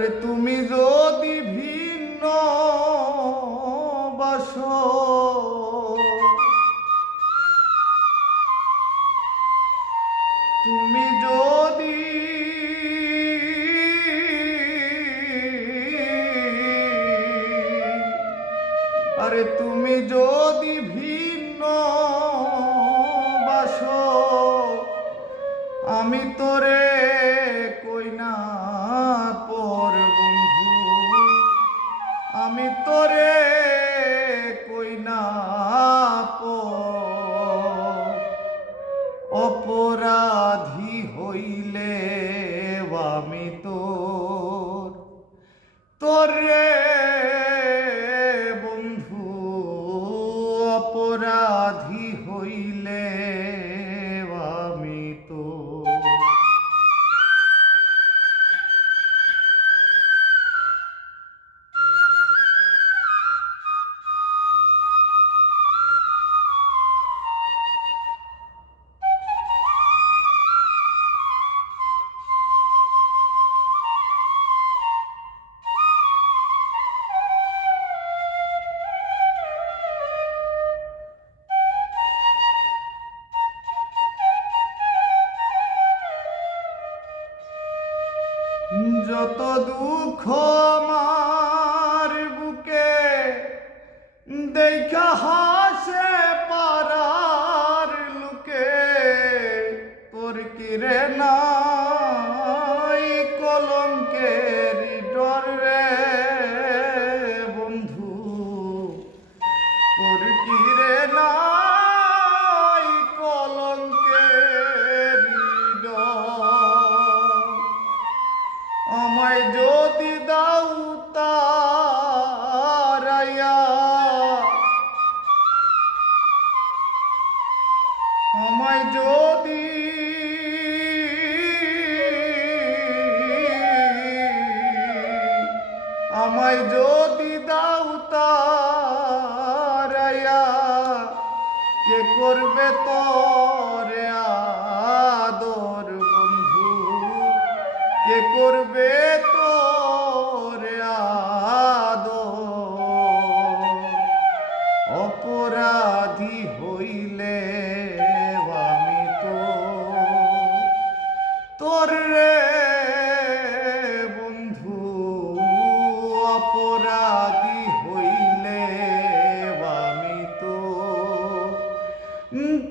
আরে তুমি যদি ভিন্ন বাসো, তুমি যদি আরে তুমি যদি ভিন্ন বাসো, আমি তোরে কই না পর বন্ধু, আমি তোরে কই না পর। অপরাধী হইলে আমি তোরে বন্ধু, অপরাধী হইলে আমি তোর। যত দুঃখ আমার বুকে দেখা হাসে পারার লোকে, তোর কিরে নাই কলঙ্কের ডর রে বন্ধু, তোর কিরে নাই কলঙ্কের ডর। আমায় যদি দাও তারাইয়া, আমায় যদি আমায় যদি দাও তারাইয়া, কে করবে তোরে আদর বন্ধু, কে করবে তোরে আদর। অপরাধী হইলে আমি তোর রে বন্ধু, অপরাধী হইলে আমি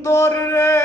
তোর রে।